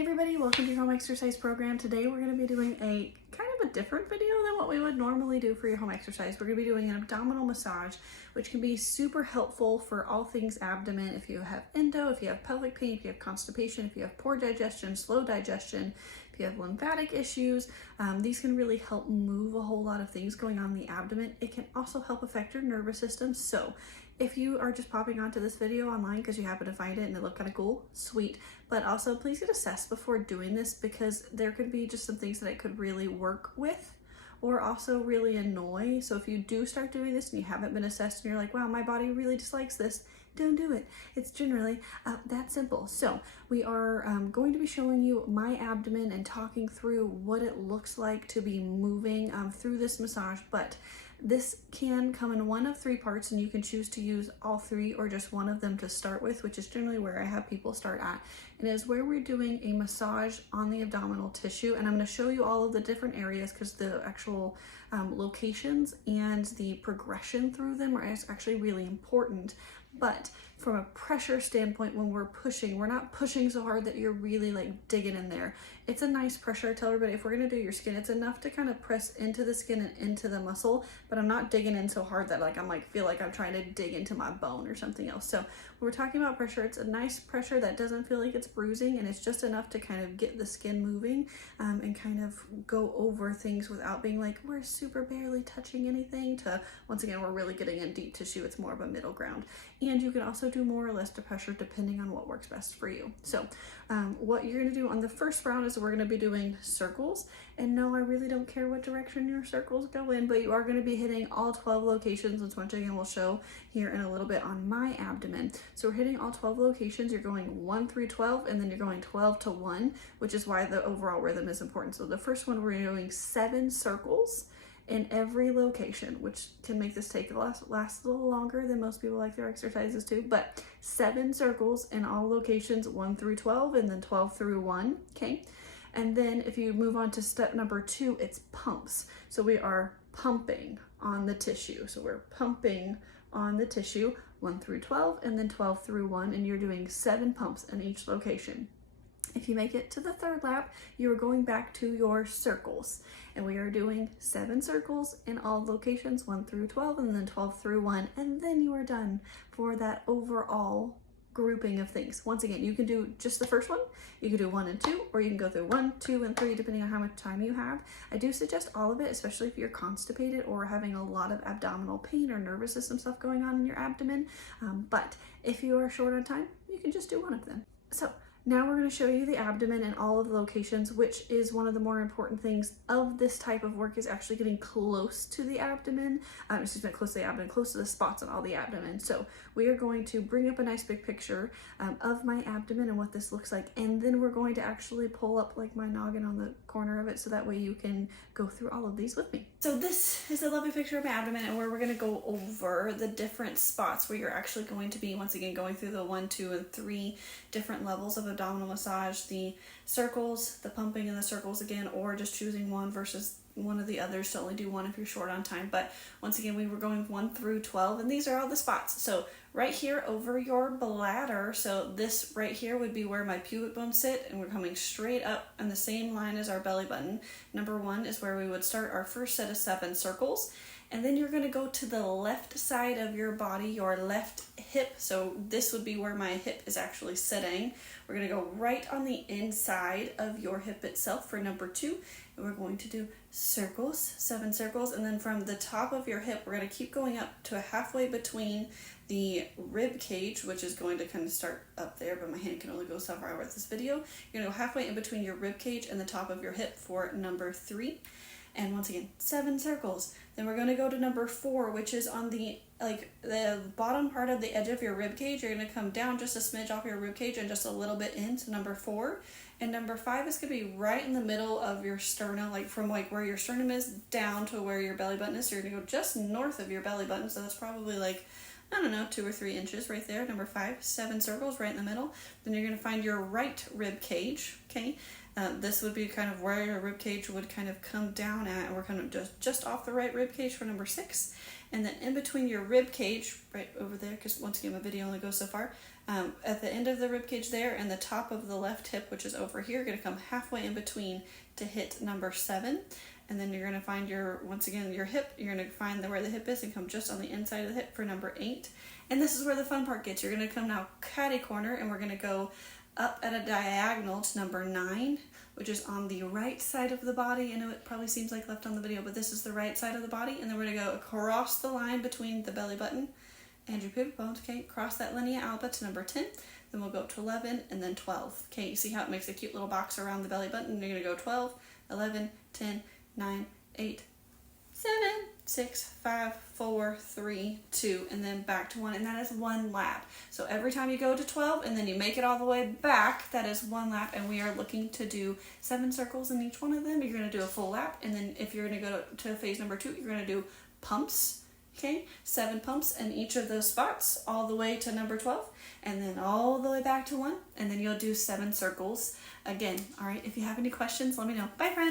Hey everybody, welcome to your home exercise program. Today we're going to be doing a kind of a different video than what we would normally do for your home exercise. We're going to be doing an abdominal massage, which can be super helpful for all things abdomen. If you have endo, if you have pelvic pain, if you have constipation, if you have poor digestion, slow digestion, if you have lymphatic issues, these can really help move a whole lot of things going on in the abdomen. It can also help affect your nervous system. So if you are just popping onto this video online because you happen to find it and it looked kind of cool, sweet, but also please get assessed before doing this because there could be just some things that it could really work with or also really annoy. So if you do start doing this and you haven't been assessed and you're like, wow, my body really dislikes this, don't do it. It's generally that simple. So we are going to be showing you my abdomen and talking through what it looks like to be moving through this massage, but this can come in one of three parts and you can choose to use all three or just one of them to start with, which is generally where I have people start at. And it is where we're doing a massage on the abdominal tissue. And I'm going to show you all of the different areas because the actual locations and the progression through them are actually really important. But from a pressure standpoint, when we're pushing, we're not pushing so hard that you're really like digging in there. It's a nice pressure. I tell everybody if we're going to do your skin, it's enough to kind of press into the skin and into the muscle, but I'm not digging in so hard that feel like I'm trying to dig into my bone or something else. So when we're talking about pressure, it's a nice pressure that doesn't feel like it's bruising, and it's just enough to kind of get the skin moving and kind of go over things without being like we're super barely touching anything to, once again, we're really getting in deep tissue. It's more of a middle ground. And you can also do more or less to pressure depending on what works best for you. So what you're going to do on the first round is we're going to be doing circles. And no, I really don't care what direction your circles go in, but you are going to be hitting all 12 locations, which once again we'll show here in a little bit on my abdomen. So we're hitting all 12 locations. You're going 1 through 12, and then you're going 12 to 1, which is why the overall rhythm is important. So the first one, we're doing 7 circles in every location, which can make this take last a little longer than most people like their exercises to, but 7 circles in all locations, 1 through 12, and then 12 through 1, okay? And then if you move on to step number 2, it's pumps. So we are pumping on the tissue. So we're pumping on the tissue, 1 through 12, and then 12 through 1, and you're doing 7 pumps in each location. If you make it to the third lap, you are going back to your circles. And we are doing 7 circles in all locations, 1 through 12, and then 12 through 1. And then you are done for that overall grouping of things. Once again, you can do just the first one, you can do 1 and 2, or you can go through 1, 2, and 3, depending on how much time you have. I do suggest all of it, especially if you're constipated or having a lot of abdominal pain or nervous system stuff going on in your abdomen. But if you are short on time, you can just do one of them. So now we're going to show you the abdomen and all of the locations, which is one of the more important things of this type of work, is actually getting close to the abdomen, close to the abdomen, close to the spots on all the abdomen. So we are going to bring up a nice big picture of my abdomen and what this looks like, and then we're going to actually pull up like my noggin on the corner of it so that way you can go through all of these with me. So this is a lovely picture of my abdomen, and where we're going to go over the different spots where you're actually going to be, once again, going through the 1, 2, and 3 different levels of abdominal massage, the circles, the pumping and the circles again, or just choosing one versus one of the others to only do one if you're short on time. But once again, we were going 1 through 12, and these are all the spots. So right here over your bladder, so this right here would be where my pubic bones sit, and we're coming straight up in the same line as our belly button. Number 1 is where we would start our first set of 7 circles. And then you're going to go to the left side of your body, your left hip. So this would be where my hip is actually sitting. We're going to go right on the inside of your hip itself for number 2. And we're going to do circles, 7 circles. And then from the top of your hip, we're going to keep going up to halfway between the rib cage, which is going to kind of start up there, but my hand can only go so far with this video. You're going to go halfway in between your rib cage and the top of your hip for number 3. And once again, 7 circles. Then we're going to go to number 4, which is on the bottom part of the edge of your rib cage. You're going to come down just a smidge off your rib cage and just a little bit into number 4. And number 5 is going to be right in the middle of your sternum, from where your sternum is down to where your belly button is. So you're going to go just north of your belly button. So that's probably 2 or 3 inches right there. Number 5, 7 circles right in the middle. Then you're going to find your right rib cage, okay? This would be kind of where your rib cage would kind of come down at, and we're kind of just off the right rib cage for number 6. And then in between your rib cage, right over there, because once again my video only goes so far, At the end of the rib cage there, and the top of the left hip, which is over here, going to come halfway in between to hit number 7. And then you're going to find once again, your hip. You're going to find where the hip is and come just on the inside of the hip for number 8. And this is where the fun part gets. You're going to come now catty corner, and we're going to go up at a diagonal to number 9, which is on the right side of the body. I know it probably seems like left on the video, but this is the right side of the body. And then we're going to go across the line between the belly button and your pubic bones, okay? Cross that linea alba to number 10. Then we'll go up to 11 and then 12. Okay, you see how it makes a cute little box around the belly button? You're going to go 12, 11, 10, 9, 8, 7, 6, 5, 4, 3, 2, and then back to 1, and that is 1 lap. So every time you go to 12 and then you make it all the way back, that is 1 lap, and we are looking to do 7 circles in each one of them. You're going to do a full lap, and then if you're going to go to phase number 2, you're going to do pumps, okay? 7 pumps in each of those spots all the way to number 12, and then all the way back to 1, and then you'll do 7 circles again. All right, if you have any questions, let me know. Bye, friends.